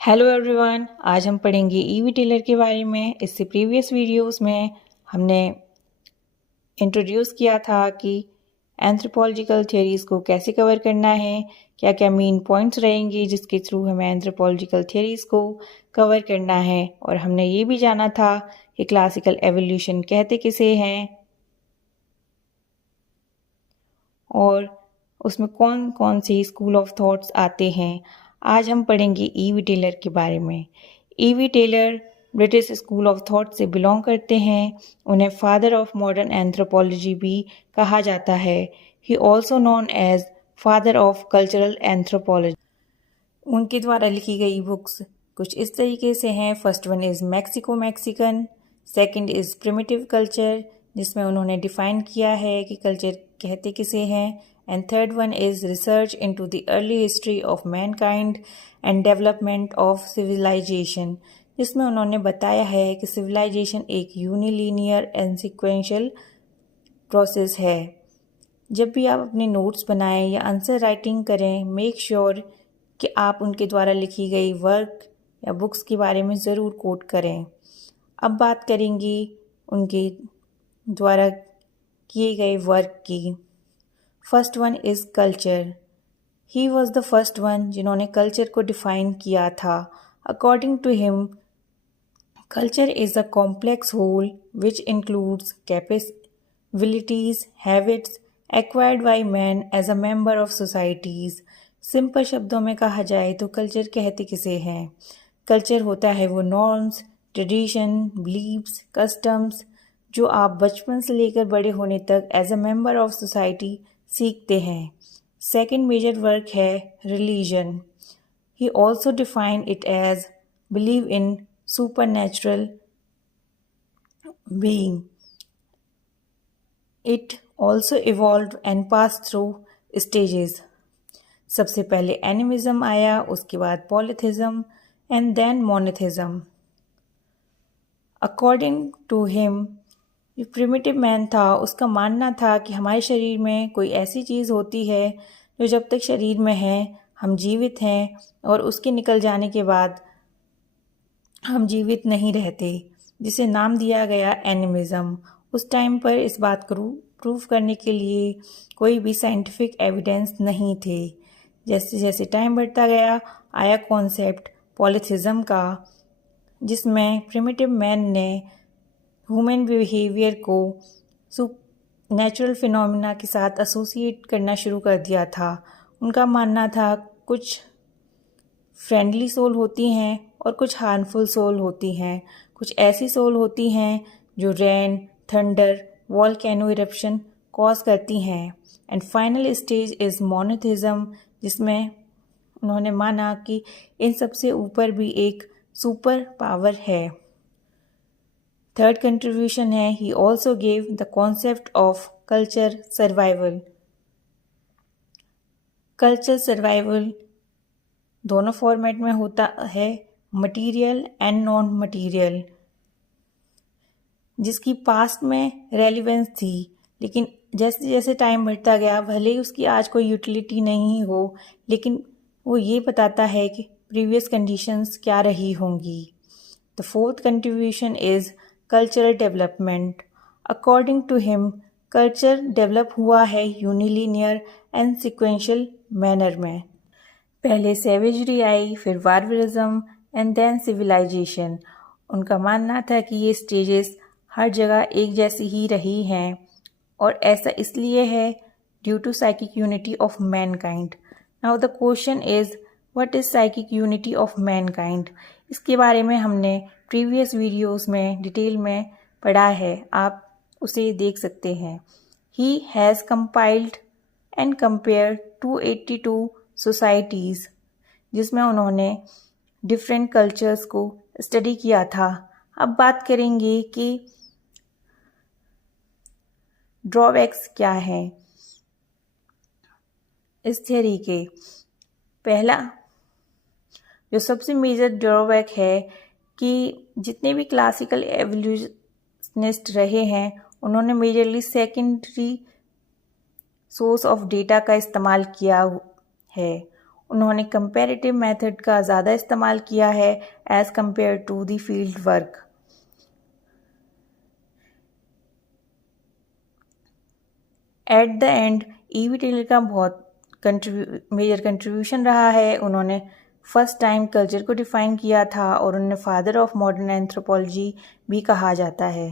Hello everyone, आज हम पढ़ेंगे ईवी टेलर के बारे में। इससे प्रीवियस वीडियोस में हमने इंट्रोड्यूस किया था कि एंथ्रोपोलॉजिकल थ्योरीज को कैसे कवर करना है, क्या क्या मेन पॉइंट्स रहेंगे जिसके थ्रू हमें एंथ्रोपोलॉजिकल थ्योरीज को कवर करना है। और हमने ये भी जाना था कि क्लासिकल एवोल्यूशन कहते किसे हैं और उसमें कौन कौन से स्कूल ऑफ थॉट्स आते हैं। आज हम पढ़ेंगे ईवी टेलर के बारे में। EB Tylor British school of thought से बिलोंग करते हैं। उन्हें फादर ऑफ मॉडर्न एंथ्रोपोलॉजी भी कहा जाता है। He also known as father of cultural anthropology. उनके द्वारा लिखी गई बुक्स कुछ इस तरीके से हैं। First one is Mexico Mexican, second is primitive culture, जिसमें उन्होंने डिफाइन किया है कि कल्चर कहते किसे हैं, and third one is research into the early history of mankind and development of civilisation, जिसमें उन्होंने बताया है कि सिविलाइजेशन एक यूनिलीनियर एंड सिक्वेंशियल प्रोसेस है। जब भी आप अपने नोट्स बनाएं या आंसर राइटिंग करें, मेक श्योर कि आप उनके द्वारा लिखी गई वर्क या बुक्स के बारे में ज़रूर कोट करें। अब बात करेंगे उनके द्वारा किए गए वर्क की। First one is culture. He was the first one जिन्होंने कल्चर को डिफाइन किया था। According to him, culture is a complex whole which includes capabilities, habits acquired by man as a member of societies. Simple शब्दों में कहा जाए तो culture कहते किसे हैं। कल्चर होता है वो नॉर्म्स, ट्रेडिशन, बिलीव्स, कस्टम्स जो आप बचपन से लेकर बड़े होने तक as a member of society सीखते हैं। सेकेंड मेजर वर्क है religion. He also define it as believe in supernatural being. It also evolve and pass through stages. सबसे पहले एनिमिज्म आया, उसके बाद polytheism and then monotheism. According to him, जो primitive man था उसका मानना था कि हमारे शरीर में कोई ऐसी चीज़ होती है जो जब तक शरीर में है हम जीवित हैं, और उसके निकल जाने के बाद हम जीवित नहीं रहते, जिसे नाम दिया गया एनिमिज्म। उस टाइम पर इस बात को प्रूव करने के लिए कोई भी साइंटिफिक एविडेंस नहीं थे। जैसे जैसे टाइम बढ़ता गया आया कॉन्सेप्ट पॉलीथिज्म का, जिसमें प्रिमिटिव मैन ने ह्यूमन बिहेवियर को नेचुरल फिनोमिना के साथ एसोसिएट करना शुरू कर दिया था। उनका मानना था कुछ फ्रेंडली सोल होती हैं और कुछ हार्मफुल सोल होती हैं। कुछ ऐसी सोल होती हैं जो rain, thunder, volcano eruption cause करती हैं। And final stage is monotheism, जिसमें उन्होंने माना कि इन सबसे ऊपर भी एक सुपर पावर है। थर्ड कंट्रीब्यूशन है he also gave the concept of culture survival. Culture survival दोनों फॉर्मेट में होता है, मटीरियल एंड नॉन मटीरियल, जिसकी पास्ट में रेलिवेंस थी, लेकिन जैसे जैसे टाइम बढ़ता गया, भले ही उसकी आज कोई यूटिलिटी नहीं हो, लेकिन वो ये बताता है कि प्रीवियस कंडीशंस क्या रही होंगी। The fourth contribution is cultural development. According to him, culture develop हुआ है यूनिलीनियर एंड सिक्वेंशियल मैनर में। पहले सेवेजरी आई, फिर बार्बरिज्म एंड देन सिविलाइजेशन। उनका मानना था कि ये स्टेजेस हर जगह एक जैसी ही रही हैं, और ऐसा इसलिए है due to psychic unity of mankind. Now the question is what is psychic unity of mankind. इसके बारे में हमने प्रीवियस वीडियोस में डिटेल में पढ़ा है, आप उसे देख सकते हैं। He has compiled and compare 282 societies, जिसमें उन्होंने डिफरेंट कल्चर्स को स्टडी किया था। अब बात करेंगे कि ड्रॉबैक्स क्या हैं इस थ्योरी के। पहला जो सबसे मेजर ड्रॉबैक है कि जितने भी क्लासिकल एवोल्यूशनिस्ट रहे हैं, उन्होंने majorly secondary source of data का इस्तेमाल किया है, उन्होंने कंपैरेटिव मेथड का ज़्यादा इस्तेमाल किया है as compare to the field work. At the end EB Tylor का बहुत मेजर कंट्रीब्यूशन रहा है। उन्होंने फर्स्ट टाइम कल्चर को डिफ़ाइन किया था और उन्हें फादर ऑफ मॉडर्न एंथ्रोपोलॉजी भी कहा जाता है।